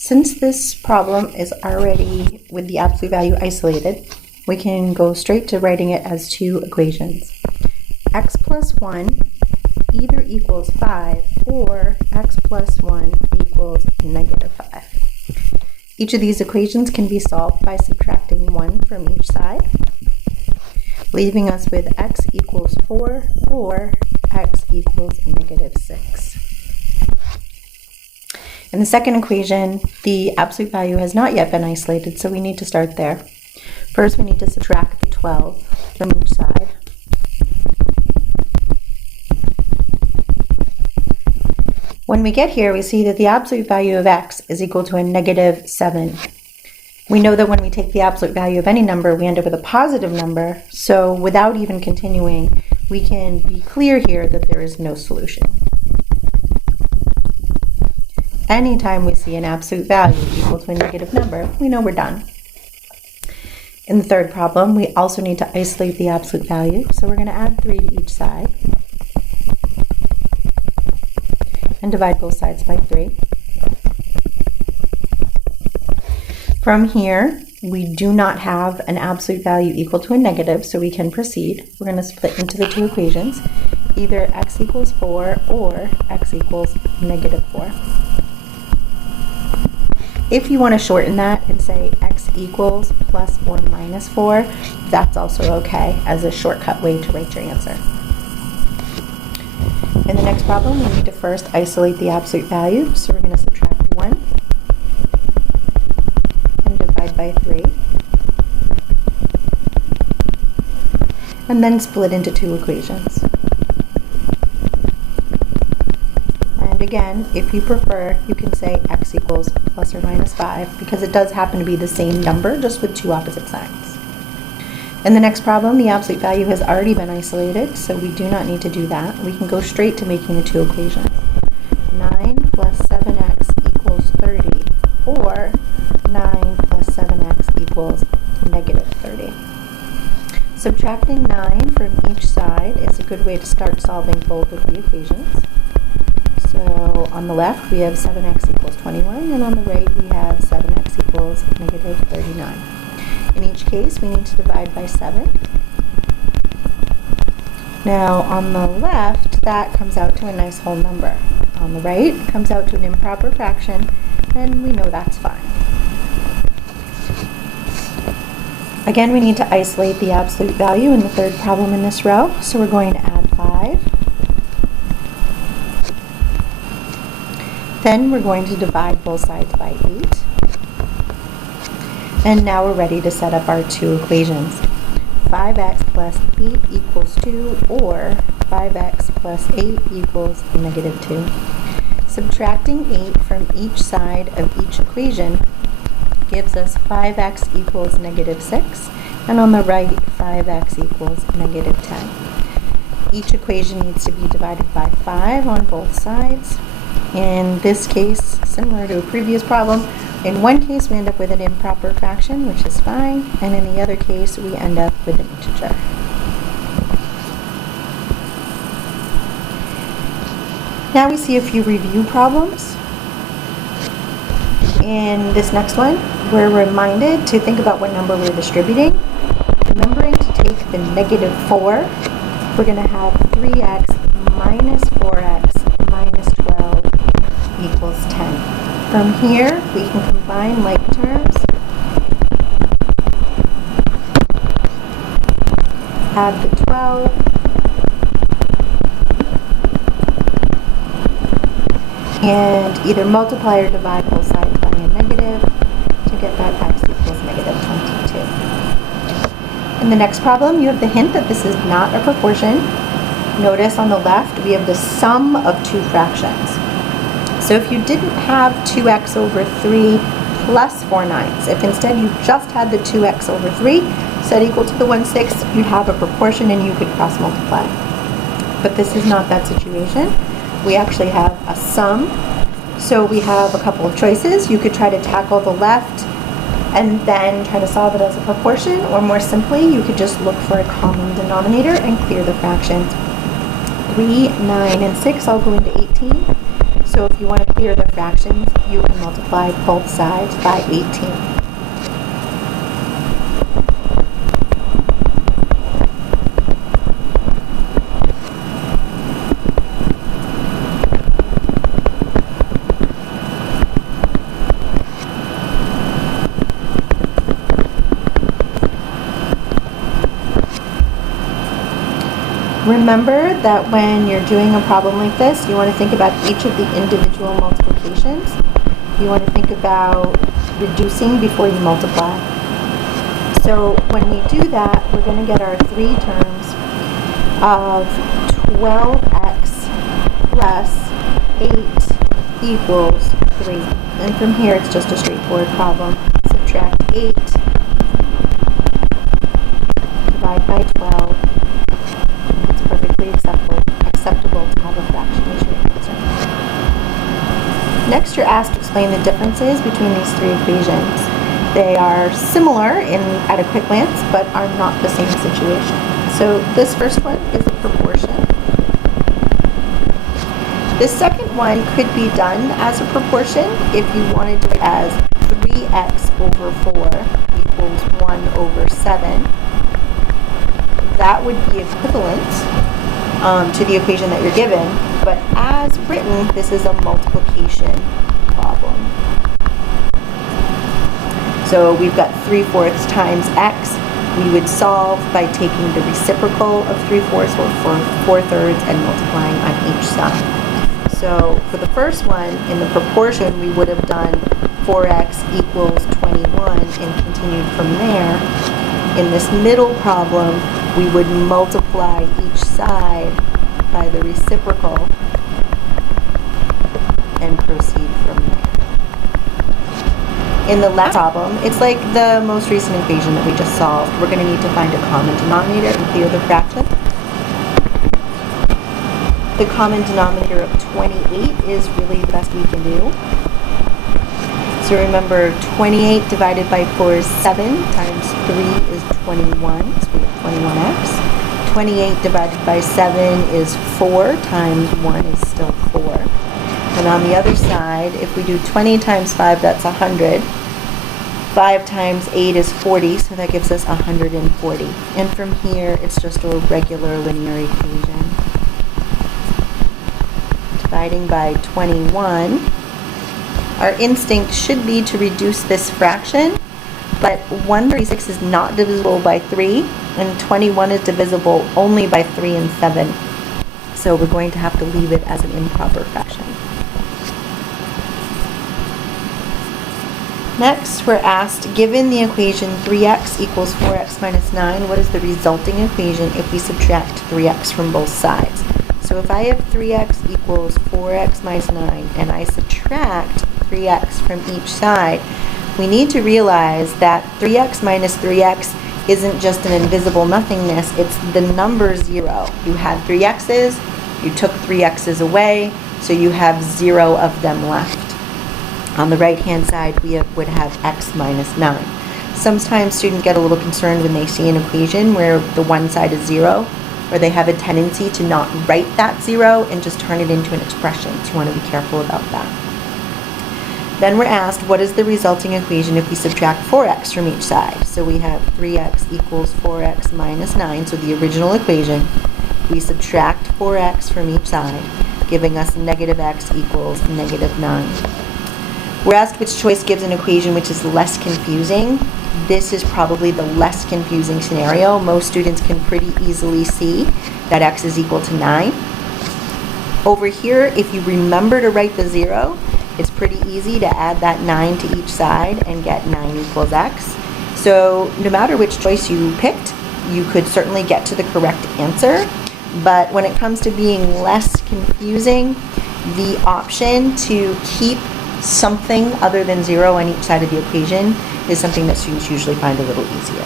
Since this problem is already with the absolute value isolated, we can go straight to writing it as two equations. X plus 1 either equals 5 or x plus 1 equals negative 5. Each of these equations can be solved by subtracting 1 from each side, leaving us with x equals 4 or x equals negative 6. In the second equation, the absolute value has not yet been isolated, so we need to start there. First, we need to subtract the 12 from each side. When we get here, we see that the absolute value of x is equal to a negative 7. We know that when we take the absolute value of any number, we end up with a positive number, so without even continuing, we can be clear here that there is no solution. Anytime we see an absolute value equal to a negative number, we know we're done. In the third problem, we also need to isolate the absolute value, so we're going to add 3 to each side and divide both sides by 3. From here, we do not have an absolute value equal to a negative, so we can proceed. We're going to split into the two equations, either x equals 4 or x equals negative 4. If you want to shorten that and say x equals plus or minus 4, that's also okay as a shortcut way to write your answer. In the next problem, we need to first isolate the absolute value, so we're going to subtract 1 and divide by 3, and then split into two equations. And again, if you prefer, you can say x equals plus or minus 5, because it does happen to be the same number, just with two opposite signs. In the next problem, the absolute value has already been isolated, so we do not need to do that. We can go straight to making the two equations. 9 plus 7x equals 30, or 9 plus 7x equals negative 30. Subtracting 9 from each side is a good way to start solving both of the equations. So on the left, we have 7x equals 21, and on the right, we have 7x equals negative 39. In each case, we need to divide by 7. Now, on the left, that comes out to a nice whole number. On the right, it comes out to an improper fraction, and we know that's fine. Again, we need to isolate the absolute value in the third problem in this row, so we're going to add 5. Then we're going to divide both sides by 8. And now we're ready to set up our two equations. 5x plus 8 equals 2, or 5x plus 8 equals negative 2. Subtracting 8 from each side of each equation gives us 5x equals negative 6, and on the right, 5x equals negative 10. Each equation needs to be divided by 5 on both sides. In this case, similar to a previous problem, in one case we end up with an improper fraction, which is fine, and in the other case we end up with an integer. Now we see a few review problems. In this next one, we're reminded to think about what number we're distributing. Remembering to take the negative 4, we're going to have 3x minus 4x minus 12 equals 10. From here, we can combine like terms, add the 12, and either multiply or divide both sides by a negative to get that x equals negative 22. In the next problem, you have the hint that this is not a proportion. Notice on the left, we have the sum of two fractions. So if you didn't have 2x over 3 plus 4/9, if instead you just had the 2x over 3 set equal to the 1/6, you'd have a proportion and you could cross multiply. But this is not that situation. We actually have a sum. So we have a couple of choices. You could try to tackle the left and then try to solve it as a proportion, or more simply, you could just look for a common denominator and clear the fractions. 3, 9, and 6 all go into 18. So if you want to clear the fractions, you can multiply both sides by 18. Remember that when you're doing a problem like this, you want to think about each of the individual multiplications. You want to think about reducing before you multiply. So when we do that, we're going to get our three terms of 12x plus 8 equals 3. And from here, it's just a straightforward problem. Subtract 8, divide by 12. Acceptable to have a fraction as your answer. Next, you're asked to explain the differences between these three equations. They are similar at a quick glance, but are not the same situation. So this first one is a proportion. This second one could be done as a proportion if you wanted to do it as 3x over 4 equals 1 over 7. That would be equivalent to the equation that you're given, but as written, this is a multiplication problem. So we've got 3/4 times x. We would solve by taking the reciprocal of 3/4 or 4/3 and multiplying on each side. So for the first one, in the proportion, we would have done 4x equals 21 and continued from there. In this middle problem, we would multiply each side by the reciprocal and proceed from there. In the last problem, it's like the most recent equation that we just solved. We're going to need to find a common denominator and clear the fraction. The common denominator of 28 is really the best we can do. So remember, 28 divided by 4 is 7, times 3 is 21, so we have 21x. 28 divided by 7 is 4, times 1 is still 4. And on the other side, if we do 20 times 5, that's 100. 5 times 8 is 40, so that gives us 140. And from here, it's just a regular linear equation. Dividing by 21. Our instinct should be to reduce this fraction, but 136 is not divisible by 3, and 21 is divisible only by 3 and 7. So we're going to have to leave it as an improper fraction. Next, we're asked, given the equation 3x equals 4x minus 9, what is the resulting equation if we subtract 3x from both sides? So if I have 3x equals 4x minus 9, and I subtract 3x from each side, we need to realize that 3x minus 3x isn't just an invisible nothingness, it's the number 0. You had 3 x's, you took 3 x's away, so you have 0 of them left. On the right-hand side, we would have x minus 9. Sometimes students get a little concerned when they see an equation where the one side is 0, or they have a tendency to not write that 0 and just turn it into an expression. So you want to be careful about that. Then we're asked, what is the resulting equation if we subtract 4x from each side? So we have 3x equals 4x minus 9, so the original equation. We subtract 4x from each side, giving us negative x equals negative 9. We're asked which choice gives an equation which is less confusing. This is probably the less confusing scenario. Most students can pretty easily see that x is equal to 9. Over here, if you remember to write the 0, it's pretty easy to add that 9 to each side and get 9 equals x. So no matter which choice you picked, you could certainly get to the correct answer. But when it comes to being less confusing, the option to keep something other than 0 on each side of the equation is something that students usually find a little easier.